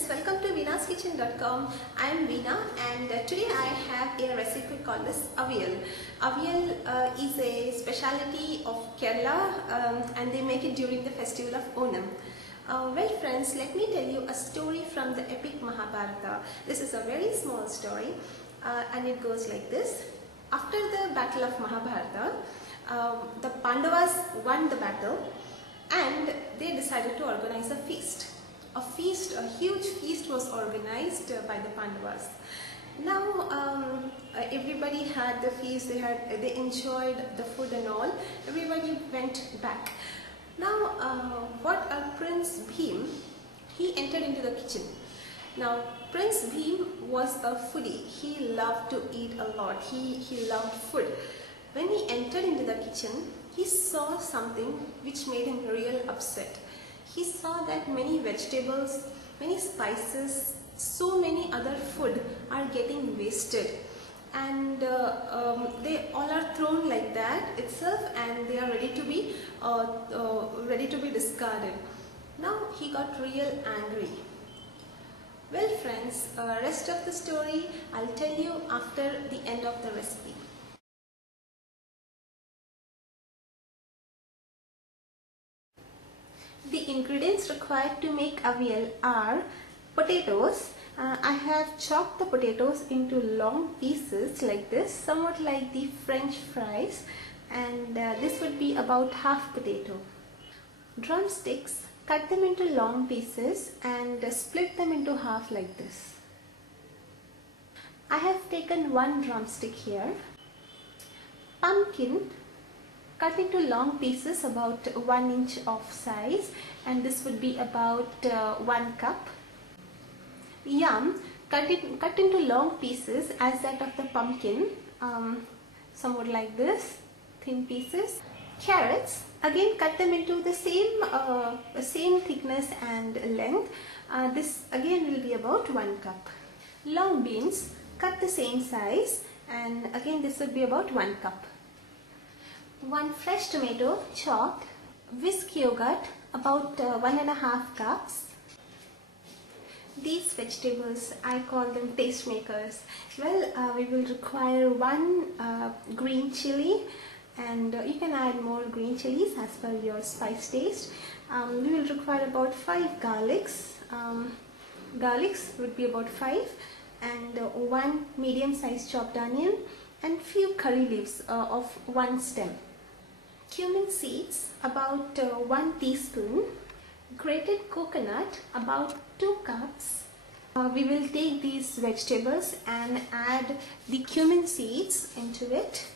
friends, welcome to veenaskitchen.com. I am Veena and today I have a recipe called as avial. Avial is a speciality of Kerala and they make it during the festival of Onam. Well friends, let me tell you a story from the epic Mahabharata. This is a very small story and it goes like this. After the battle of Mahabharata, the Pandavas won the battle and they decided to organize a feast. A huge feast was organized by the Pandavas. Now everybody had the feast, they enjoyed the food and all. Everybody went back. Now Prince Bhim, he entered into the kitchen. Now Prince Bhim was a foodie. He loved to eat a lot. He loved food. When he entered into the kitchen, he saw something which made him real upset. He saw that many vegetables, many spices, so many other food are getting wasted, and they all are thrown like that itself, and they are ready to be discarded. Now he got real angry. Well friends, rest of the story I'll tell you after the end of the recipe. The ingredients required to make avial are potatoes. I have chopped the potatoes into long pieces like this, somewhat like the French fries, and this would be about half potato. Drumsticks, cut them into long pieces and split them into half like this. I have taken one drumstick here. Pumpkin, cut into long pieces about 1 inch of size, and this would be about 1 cup. Yam, cut into long pieces as that of the pumpkin, somewhat like this, thin pieces. Carrots, again cut them into the same thickness and length. This again will be about 1 cup. Long beans, cut the same size, and again this would be about 1 cup. 1 fresh tomato chopped, whisk yogurt about 1.5 cups. These vegetables, I call them taste makers. Well, we will require 1 green chili, and you can add more green chilies as per your spice taste. We will require about 5 garlics. Garlics would be about 5, and 1 medium-sized chopped onion, and few curry leaves of 1 stem. Cumin seeds, about 1 teaspoon. Grated coconut, about 2 cups. We will take these vegetables and add the cumin seeds into it.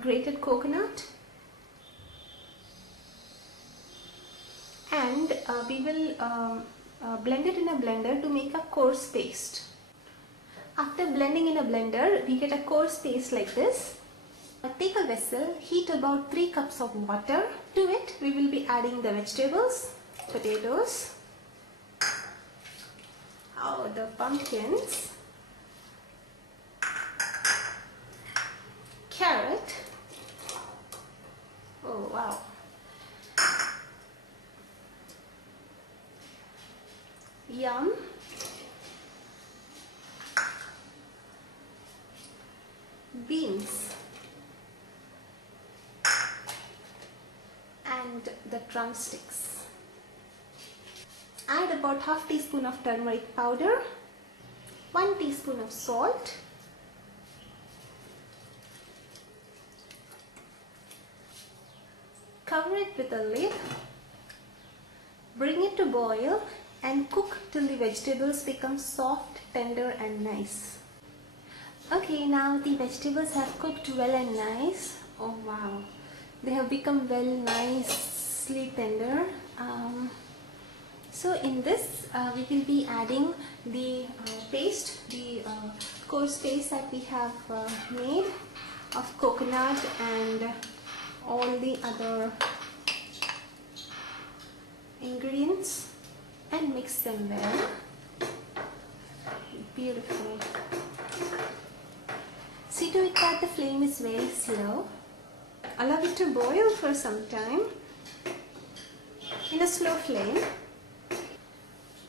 Grated coconut, and we will blend it in a blender to make a coarse paste. After blending in a blender, we get a coarse paste like this. Take a vessel, heat about 3 cups of water. To it, we will be adding the vegetables, potatoes, the pumpkins, carrot, oh wow, yam, beans, and the drumsticks. Add about half teaspoon of turmeric powder, 1 teaspoon of salt, cover it with a lid, bring it to boil and cook till the vegetables become soft, tender and nice. Okay, now the vegetables have cooked well and nice. Oh wow, they have become well nicely tender. So in this we will be adding the paste, the coarse paste that we have made of coconut and all the other ingredients, and mix them well. Beautiful. See to it that the flame is very slow. Allow it to boil for some time in a slow flame.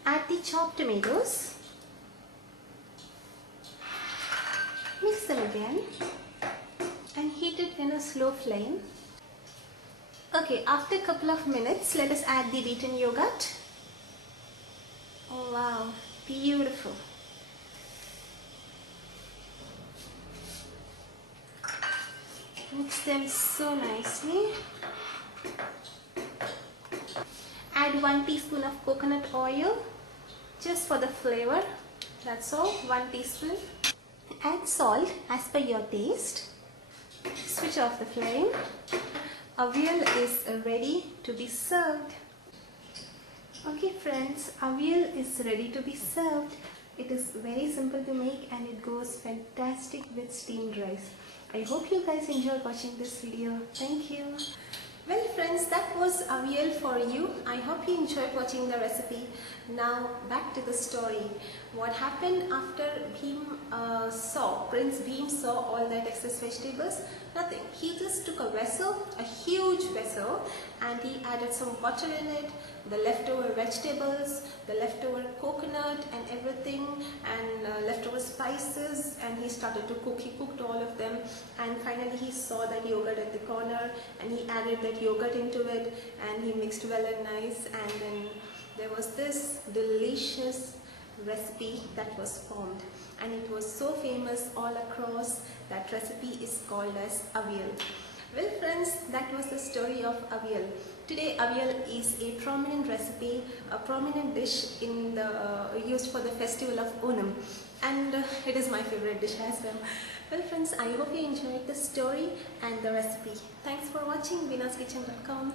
Add the chopped tomatoes. Mix them again and heat it in a slow flame. Okay, after a couple of minutes, let us add the beaten yogurt. Oh wow, beautiful. Mix them so nicely. Add 1 teaspoon of coconut oil just for the flavor. That's all, 1 teaspoon. Add salt as per your taste. Switch off the flame. Avial is ready to be served. Okay friends, avial is ready to be served. It is very simple to make and it goes fantastic with steamed rice. I hope you guys enjoyed watching this video. Thank you. Well friends, that was avial for you. I hope you enjoyed watching the recipe. Now back to the story. What happened after Prince Bhim saw all that excess vegetables? Nothing. He just took a vessel, a huge vessel, and he added some water in it, the leftover vegetables, the leftover coconut and everything, and leftover spices, and he started to cook. He cooked all of them, and finally he saw that yogurt at the corner, and he added that yogurt into it, and he mixed well and nice, and then there was this delicious recipe that was formed, and it was so famous all across. That recipe is called as avial. Well friends, that was the story of avial. Today avial is a prominent recipe, a prominent dish in the used for the festival of Onam, and it is my favorite dish as well. Well friends, I hope you enjoyed the story and the recipe. Thanks for watching vinaskitchen.com.